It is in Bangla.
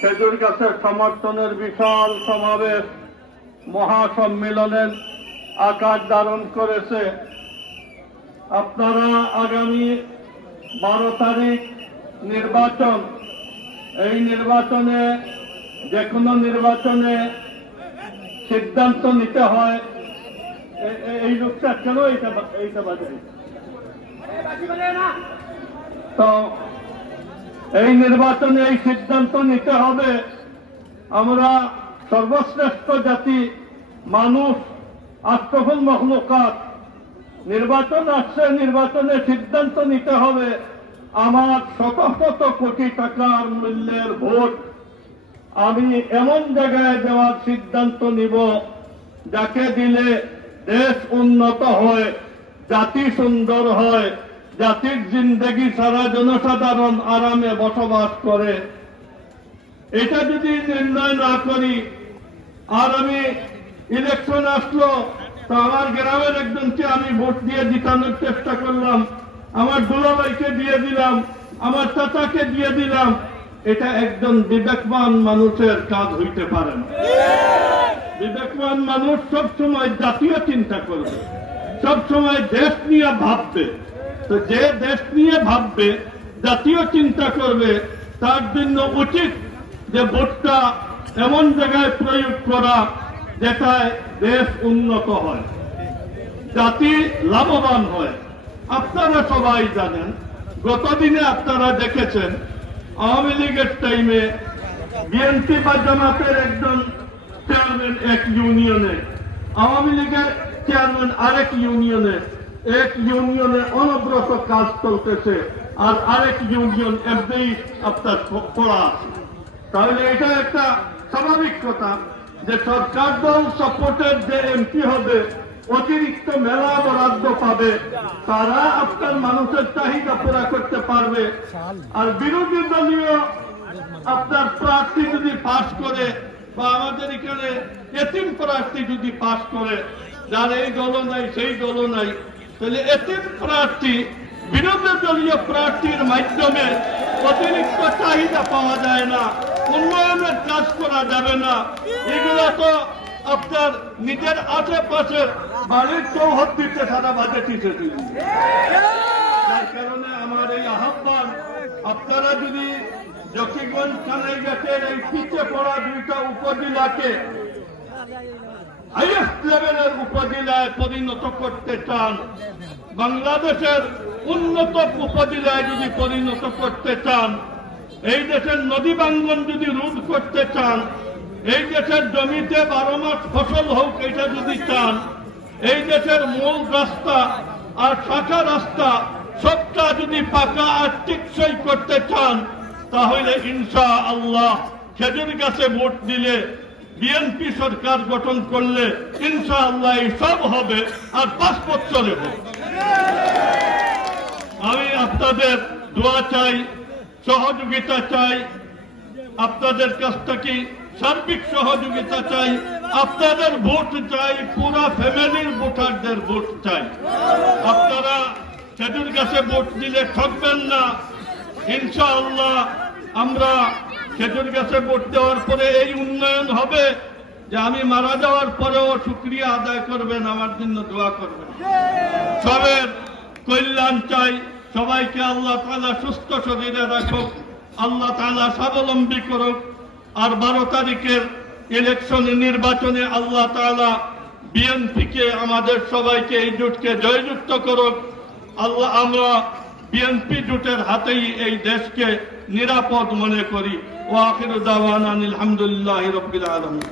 খেজুর গাছের সমর্থনের বিশাল সমাবেশ মহাসম্মেলনের আকার ধারণ করেছে। আপনারা আগামী 12 তারিখ নির্বাচন, এই নির্বাচনে যে কোনো নির্বাচনে সিদ্ধান্ত নিতে হয়। এই লোকটা কেন এইটা বাজে? তো এই নির্বাচনে এই সিদ্ধান্ত নিতে হবে। আমরা সর্বশ্রেষ্ঠ জাতি, মানুষ, আশরাফুল মাখলুকাত। নির্বাচন আসছে, নির্বাচনে সিদ্ধান্ত নিতে হবে। আমার শত শত কোটি টাকার মূল্যের ভোট আমি এমন জায়গায় দেওয়ার সিদ্ধান্ত নিব যাকে দিলে দেশ উন্নত হয়, জাতি সুন্দর হয়, জাতির জিন্দেগি সারা জনসাধারণ আরামে বসবাস করে। এটা যদি নির্ণয় না করি, আর আমি ইলেকশন আসলো তো আমার গ্রামের একজনকে আমি ভোট দিয়ে জিতানোর চেষ্টা করলাম, আমার দুলাভাইকে দিয়ে দিলাম, আমার চাচাকে দিয়ে দিলাম, এটা একজন বিবেকবান মানুষের কাজ হইতে পারে না। বিবেকবান মানুষ সবসময় জাতীয় চিন্তা করবে, সবসময় দেশ নিয়ে ভাববে। তো যে দেশ নিয়ে ভাববে, জাতীয় চিন্তা করবে, তার জন্য উচিত যে ভোটটা এমন জায়গায় প্রয়োগ করা যেটায় দেশ উন্নত হয়, জাতি লাভবান হয়। আপনারা সবাই জানেন, গতদিনে আপনারা দেখেছেন আওয়ামী লীগের টাইমে বিএনপি বা জামাতের একজন চেয়ারম্যান এক ইউনিয়নে, আওয়ামী লীগের চেয়ারম্যান আরেক ইউনিয়নে, এক ইউনিয়নে অনবরত কাজ চলতেছে আর আরেক ইউনিয়ন এমনি আপনার পড়া আছে। তাহলে এটা একটা স্বাভাবিক কথা যে সরকার দল সাপোর্টের যে এমপি হবে অতিরিক্ত মেলা বরাদ্দ পাবে, তারা আপনার মানুষের চাহিদা পুরা করতে পারবে। আর বিরোধী দলীয় আপনার প্রার্থী যদি পাস করে বা আমাদের এখানে এতিম প্রার্থী যদি পাস করে, যার এই দলও নাই সেই দলও নাই, তাহলে এতিম প্রার্থী বিরোধী দলীয় প্রার্থীর মাধ্যমে অতিরিক্ত চাহিদা পাওয়া যায় না, উন্নয়নের কাজ করা যাবে না। এগুলো তো আপনার নিজের আশেপাশে বাড়ির চৌহদ্দিতে সারা বাজেট হিসেবে। যার কারণে আমার এই আহ্বান, আপনারা যদি জকিগঞ্জ কানাইঘাটের এই পিছিয়ে পড়া দুইটা উপজেলাকে হাইয়েস্ট লেভেলের উপজেলায় পরিণত করতে চান, বাংলাদেশের উন্নত উপজেলায় যদি পরিণত করতে চান, এই দেশের নদী ভাঙ্গন যদি রোধ করতে চান, এই দেশের জমিতে 12 মাস ফসল হোক এটা যদি চান, এই দেশের মূল রাস্তা আর শাখা রাস্তা সবটা যদি পাকা আর টেকসই করতে চান, তাহলে ইনশাআল্লাহ খেজুর গাছে ভোট দিলে, বিএনপি সরকার গঠন করলে ইনশাআল্লাহ এই সব হবে আর 5 বছরে হবে। আমি আপনাদের দোয়া চাই, সহযোগিতা চাই, আপনাদের কাছ থেকে সার্বিক সহযোগিতা চাই, আপনাদের ভোট চাই, পুরা ফ্যামিলির ভোটারদের ভোট চাই। আপনারা খেজুর গাছে ভোট দিলে ঠকবেন না। ইনশাআল্লাহ আমরা খেজুর গাছে ভোট দেওয়ার পরে এই উন্নয়ন হবে যে আমি মারা যাওয়ার পরেও শুকরিয়া আদায় করবেন, আমার জন্য দোয়া করবেন। সবের কল্যাণ চাই। সবাইকে আল্লাহ তাআলা সুস্থ শরীরে রাখুক, আল্লাহ তাআলা স্বাবলম্বী করুক। আর 12 তারিখের ইলেকশনে, নির্বাচনে আল্লাহ তাআলা বিএনপিকে, আমাদের সবাইকে, এই জোটকে জয়যুক্ত করুক। আল্লাহ, আমরা বিএনপি জোটের হাতেই এই দেশকে নিরাপদ মনে করি। ওয়া আখিরু দাওয়ানা আলহামদুলিল্লাহি রাব্বিল আলামিন।